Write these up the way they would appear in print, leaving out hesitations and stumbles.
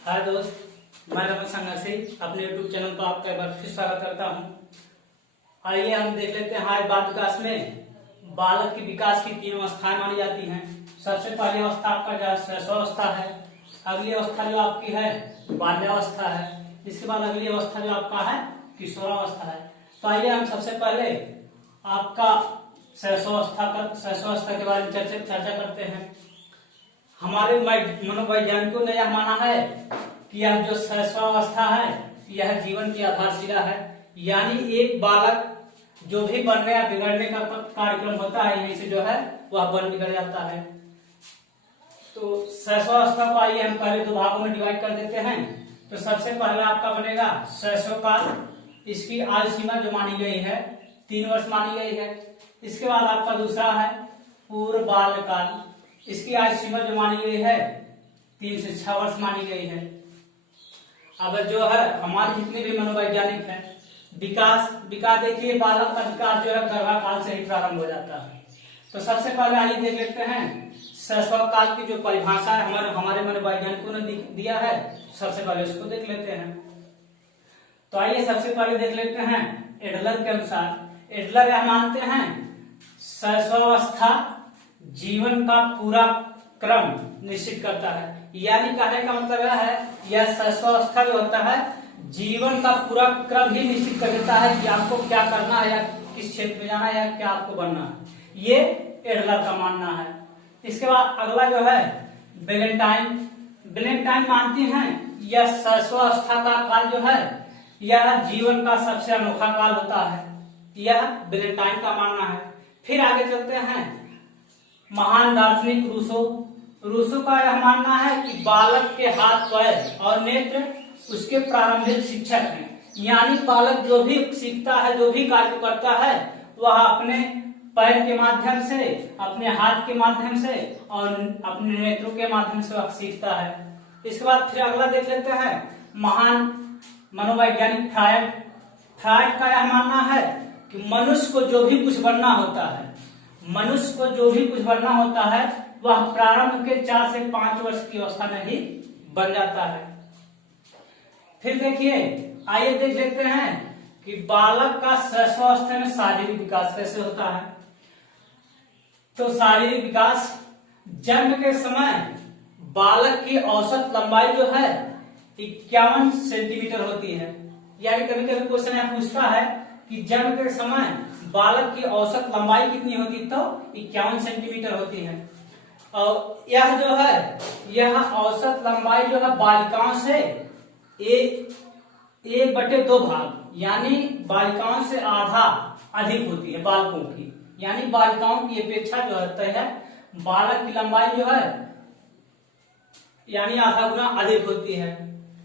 हाय दोस्त, मैं रमन संघर्षी अपने YouTube चैनल पर आपका एक बार फिर स्वागत करता हूँ। आइए हम देख लेते हैं। आज बाल विकास में बालक के विकास की 3 अवस्थाएं मानी जाती हैं। सबसे पहली अवस्था आपका जो शैशवावस्था है। अगली अवस्था जो आपकी है बाल्यावस्था है। इसके बाद अगली अवस्था जो आपका है किशोरावस्था है। तो आइए हम सबसे पहले आपका शैशवावस्था के बारे में चर्चा करते हैं। हमारे मनोवैज्ञानिकों ने यह माना है कि यह जो शैशवावस्था है यह जीवन की आधारशिला है। यानी एक बालक जो भी बनने या बिगड़ने का कार्यक्रम होता है यहीं से जो है वह बन बिगड़ जाता है। तो शैशवावस्था को आइए हम पहले 2 भागों में डिवाइड कर देते हैं। तो सबसे पहला आपका बनेगा शैशवकाल। इसकी आयु सीमा जो मानी गई है 3 वर्ष मानी गई है। इसके बाद आपका दूसरा है पूर्व बाल्यकाल। इसकी आयु सीमा जो मानी गई है 3 से 6 वर्ष मानी गई है। अब जो है हमारे जितने भी मनोवैज्ञानिक हैं विकास देखिए बालक का विकास जो है गर्भाकाल से ही प्रारंभ हो जाता है। तो सबसे पहले आइए देख लेते हैं शैशवकाल की जो परिभाषा है हमारे मनोवैज्ञानिकों ने दिया है। सबसे पहले उसको देख लेते हैं। तो आइए सबसे पहले देख लेते हैं एडलर के अनुसार। एडलर यह मानते हैं शैशवावस्था जीवन का पूरा क्रम निश्चित करता है। यानी कहने का मतलब यह है यह शैशवावस्था जो होता है जीवन का पूरा क्रम ही निश्चित कर देता है कि आपको क्या करना है या किस क्षेत्र में जाना है या क्या आपको बनना है। ये एडलर का मानना है। इसके बाद अगला जो है बेलेंटाइन मानती हैं यह शैशवावस्था का काल जो है यह जीवन का सबसे अनोखा काल होता है। यह बेलेंटाइन का मानना है। फिर आगे चलते हैं महान दार्शनिक रूसो का यह मानना है कि बालक के हाथ पैर और नेत्र उसके प्रारंभिक शिक्षक हैं। यानी बालक जो भी सीखता है जो भी कार्य करता है वह अपने पैर के माध्यम से अपने हाथ के माध्यम से और अपने नेत्रों के माध्यम से वह सीखता है। इसके बाद फिर अगला देख लेते हैं महान मनोवैज्ञानिक फ्रायड का यह मानना है कि मनुष्य को जो भी कुछ बनना होता है वह प्रारंभ के 4 से 5 वर्ष की अवस्था में ही बन जाता है। फिर देखिए आइए देख लेते हैं कि बालक का शैशवावस्था में शारीरिक विकास कैसे होता है। तो शारीरिक विकास जन्म के समय बालक की औसत लंबाई जो है 51 सेंटीमीटर होती है। यानी कभी कभी क्वेश्चन यह पूछता है कि जन्म के समय बालक की औसत लंबाई कितनी होती, तो 51 सेंटीमीटर होती है। और यह जो है यह औसत लंबाई जो है बालिकाओं से 1/2 भाग यानी बालिकाओं से आधा अधिक होती है बालकों की। यानी बालिकाओं की अपेक्षा जो होता है बालक की लंबाई जो है यानी आधा गुना अधिक होती है।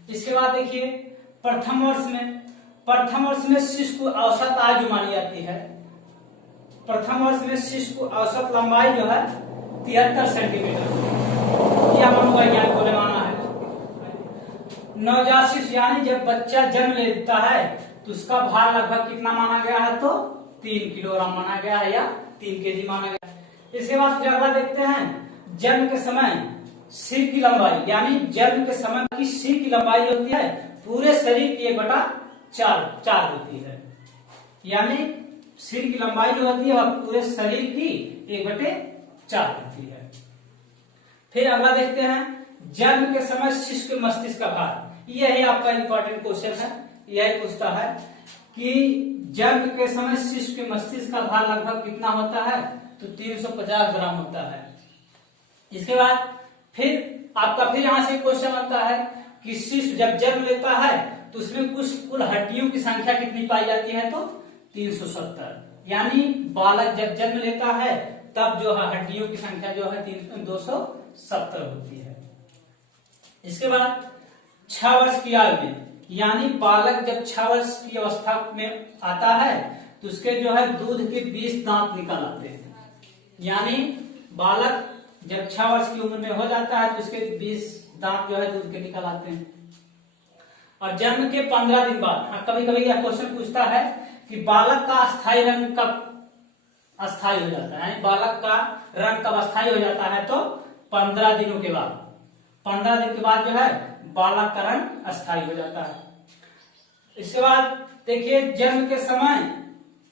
इसके बाद देखिए प्रथम वर्ष में शिशु को औसत आयु मानी जाती है। प्रथम वर्ष में शिशु को औसत लंबाई जो है 73 सेंटीमीटर यह मनोवैज्ञानिकों ने माना है। नवजात शिशु यानी जब बच्चा जन्म लेता है तो उसका भार लगभग कितना माना गया है, तो 3 किलोग्राम माना गया है या 3 केजी माना गया है। इसके बाद फिर अगला देखते हैं जन्म के समय सिर की लंबाई। यानी जन्म के समय की सिर की लंबाई होती है पूरे शरीर की 1/4 होती है। यानी सिर की लंबाई जो होती है वह पूरे शरीर की 1/4 होती है। फिर अगला देखते हैं जन्म के समय शिशु के मस्तिष्क का भार। यही आपका इंपॉर्टेंट क्वेश्चन है। यही पूछता है कि जन्म के समय शिशु के मस्तिष्क का भार लगभग कितना होता है, तो 350 ग्राम होता है। इसके बाद फिर आपका यहाँ से क्वेश्चन आता है कि शिशु जब जन्म लेता है तो उसमें कुल हड्डियों की संख्या कितनी पाई जाती है, तो 370। यानी बालक जब जन्म लेता है तब जो है हड्डियों की संख्या जो है 270 होती है। इसके बाद 6 वर्ष की आयु में यानी बालक जब 6 वर्ष की अवस्था में आता है तो उसके जो है दूध के 20 दांत निकल आते हैं। यानी बालक जब 6 वर्ष की उम्र में हो जाता है तो उसके 20 दांत जो है दूध के निकल आते हैं। और जन्म के 15 दिन बाद कभी कभी यह क्वेश्चन पूछता है कि बालक का अस्थायी रंग कब अस्थायी हो जाता है। बालक का रंग कब अस्थायी हो जाता है, तो 15 दिनों के बाद 15 दिन के बाद जो है बालककरण अस्थायी हो जाता है। इसके बाद देखिए जन्म के समय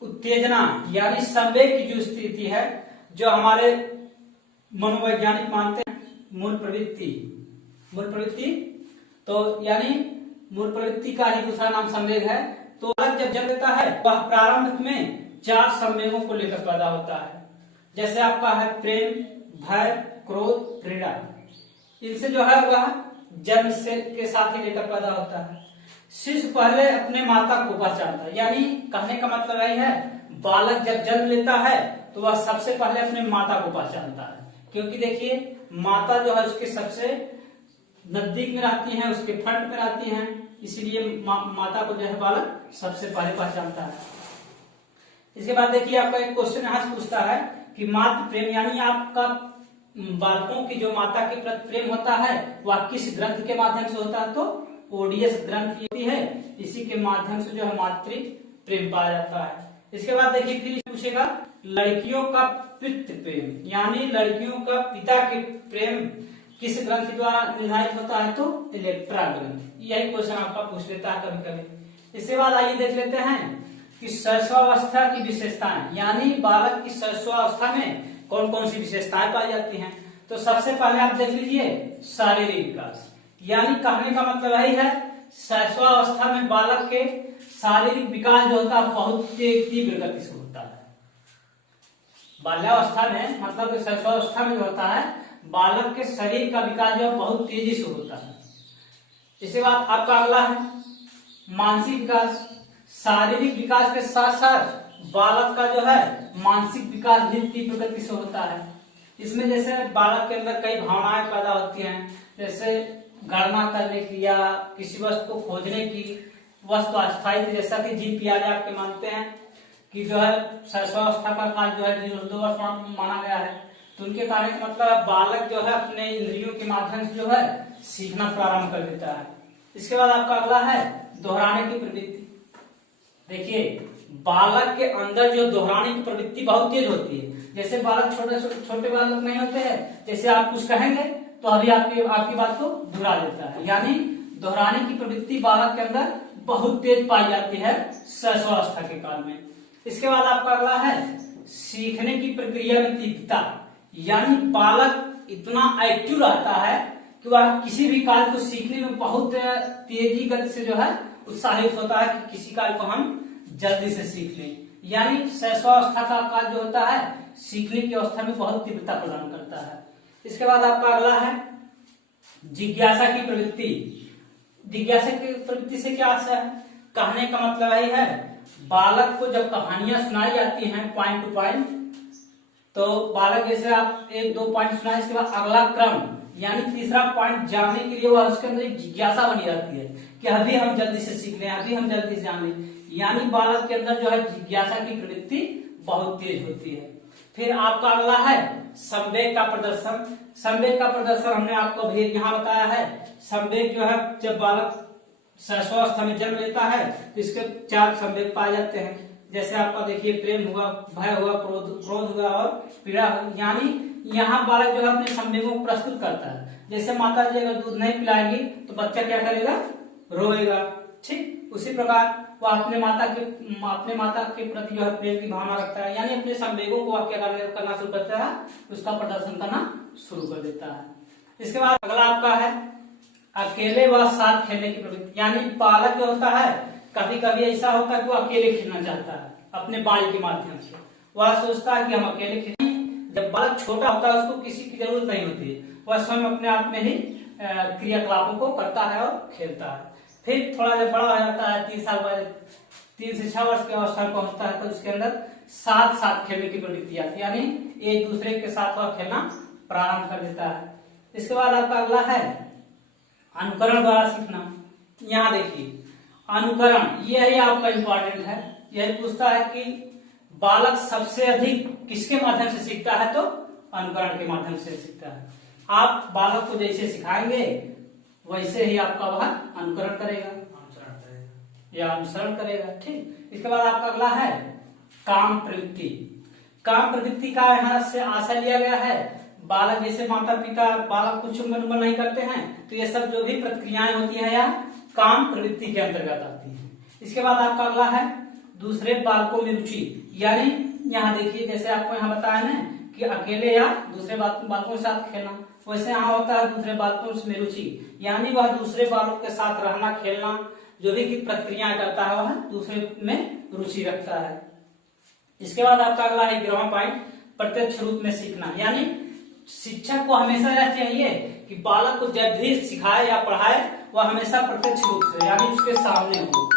उत्तेजना यानी संवेग की जो स्थिति है, जो हमारे मनोवैज्ञानिक मानते हैं मूल प्रवृत्ति, तो यानी मूल प्रवृत्ति का ही दूसरा नाम संवेग है। तो बालक जब जन्म लेता है वह प्रारंभ में 4 संवेगों को लेकर पैदा होता है, जैसे आपका है प्रेम, भय, क्रोध, घृणा। इनसे जो है वह जन्म से के साथ ही लेकर पैदा होता है। शिशु पहले अपने माता को पहचानता है, यानी कहने का मतलब यही है बालक जब जन्म लेता है तो वह सबसे पहले अपने माता को पहचानता है, क्योंकि देखिए माता जो है उसके सबसे नजदीक में रहती है, उसके फ्रंट में रहती है, इसीलिए माता को जो है बालक सबसे पहले पहचानता है। इसके बाद देखिए आपका एक क्वेश्चन यहाँ से पूछता है कि मातृ प्रेम यानी आपका बालकों की जो माता के प्रति प्रेम होता है वह किस ग्रंथ के माध्यम से होता है, तो ओडियस ग्रंथ होती है, इसी के माध्यम से जो है मातृ प्रेम पाया जाता है। इसके बाद देखिए फिर पूछेगा लड़कियों का पितृ प्रेम, यानी लड़कियों का पिता के प्रेम किस ग्रंथ द्वारा निर्धारित होता है, तो इलेक्ट्रा ग्रंथ। यही क्वेश्चन आपका पूछ लेता है कभी कभी। इसके बाद आइए देख लेते हैं कि शैशवावस्था की विशेषताएं, यानी बालक की शैशवावस्था में कौन कौन सी विशेषताएं पाई जाती हैं। तो सबसे पहले आप देख लीजिए शारीरिक विकास, यानी कहने का मतलब यही है शैशवावस्था में बालक के शारीरिक विकास जो होता है बहुत तीव्र गति से होता है। बाल्यावस्था में मतलब शैशवावस्था में जो होता है बालक के शरीर का विकास जो बहुत तेजी से होता है। इसके बाद आपका अगला है मानसिक विकास। शारीरिक विकास के साथ साथ बालक का जो है मानसिक विकास भी तीव्र गति से होता है। इसमें जैसे बालक के अंदर कई भावनाएं पैदा होती हैं, जैसे गणना करने की या किसी वस्तु को खोजने की, वस्तु अस्थायी, जैसा कि जीन पियाजे आपके मानते हैं कि जो है शैशवावस्था का काल जो है 0-2 वर्ष माना गया है। तो उनके कारण मतलब बालक जो है अपने इंद्रियों के माध्यम से जो है सीखना प्रारंभ कर देता है। इसके बाद आपका अगला है दोहराने की प्रवृत्ति। देखिए बालक के अंदर जो दोहराने की प्रवृत्ति बहुत तेज होती है। जैसे बालक छोटे बालक नहीं होते हैं, जैसे आप कुछ कहेंगे तो अभी आपकी बात को दोहरा देता है, यानी दोहराने की प्रवृत्ति बालक के अंदर बहुत तेज पाई जाती है शैशवावस्था के काल में। इसके बाद आपका अगला है सीखने की प्रक्रिया में तीव्रता, यानी बालक इतना एक्टिव रहता है कि वह किसी भी कार्य को सीखने में बहुत तेजी गति से जो है उत्साहित होता है कि किसी कार्य को हम जल्दी से सीख लें। यानी शैशवावस्था का काल जो होता है सीखने की अवस्था में बहुत तीव्रता प्रदान करता है। इसके बाद आपका अगला है जिज्ञासा की प्रवृत्ति। जिज्ञासा की प्रवृत्ति से क्या आशा है, कहने का मतलब यही है बालक को जब कहानियां सुनाई जाती हैं पॉइंट टू पॉइंट, तो बालक जैसे आप 1-2 पॉइंट सुनाए, इसके बाद अगला क्रम यानी तीसरा पॉइंट जानने के लिए वह उसके अंदर एक जिज्ञासा बनी रहती है कि अभी हम जल्दी से सीख लें, अभी हम जल्दी से जान लें। यानी बालक के अंदर जो है जिज्ञासा की प्रवृत्ति बहुत तेज होती है। फिर आपका अगला है संवेग का प्रदर्शन। संवेग का प्रदर्शन हमने आपको भी यहाँ बताया है। संवेग जो है जब बालक शैशवावस्था में जन्म लेता है तो इसके 4 संवेग पाए जाते हैं। जैसे आपका देखिए प्रेम हुआ, भय हुआ, क्रोध हुआ और पीड़ा हुई। यानी यहाँ बालक जो है अपने संवेगों को प्रस्तुत करता है। जैसे माता जी अगर दूध नहीं पिलाएगी तो बच्चा क्या करेगा, रोएगा। ठीक उसी प्रकार वह अपने माता के प्रति जो है प्रेम की भावना रखता है, यानी अपने संवेगों को वह क्या करना शुरू करता है, उसका प्रदर्शन करना शुरू कर देता है। इसके बाद अगला आपका है अकेले व साथ खेलने की प्रवृत्ति। यानी बालक जो होता है कभी कभी ऐसा होता है कि वो अकेले खेलना चाहता है अपने बाल के माध्यम से। वह सोचता है कि हम अकेले खेलें। जब बालक छोटा होता है उसको किसी की जरूरत नहीं होती है, वह स्वयं अपने आप में ही क्रियाकलापों को करता है और खेलता है। फिर थोड़ा जब बड़ा हो जाता है 3 से 6 वर्ष की अवस्था में पहुंचता है तो उसके अंदर साथ खेलने की प्रवृत्ति आती है, यानी एक दूसरे के साथ वह खेलना प्रारंभ कर देता है। इसके बाद आपका अगला है अनुकरण द्वारा सीखना। यहाँ देखिए अनुकरण यही आपका इंपॉर्टेंट है। यही पूछता है कि बालक सबसे अधिक किसके माध्यम से सीखता है, तो अनुकरण के माध्यम से सीखता है। आप बालक को जैसे सिखाएंगे वैसे ही आपका वह अनुकरण करेगा या अनुसरण करेगा। ठीक, इसके बाद आपका अगला है काम प्रवृत्ति। काम प्रवृत्ति का यहाँ से आशय लिया गया है बालक जैसे माता पिता बालक को चुंबन उम्बन नहीं करते हैं, तो ये सब जो भी प्रतिक्रियाएं होती है या काम प्रवृत्ति के अंतर्गत आती है। इसके बाद आपका अगला है दूसरे बालकों में रुचि, यानी यहाँ देखिए जैसे आपको यहाँ बताया ना कि अकेले या दूसरे बालकों के साथ खेलना, वैसे यहाँ होता है दूसरे बालकों में रुचि, यानी वह दूसरे बालकों के साथ रहना खेलना जो भी की प्रक्रियाएं करता है वह दूसरे में रुचि रखता है। इसके बाद आपका अगला है 11वां पॉइंट, प्रत्यक्ष रूप में सीखना, यानी शिक्षक को हमेशा यह चाहिए कि बालक को जब भी सिखाए या पढ़ाए वह हमेशा प्रत्यक्ष रूप से यानी उसके सामने हो।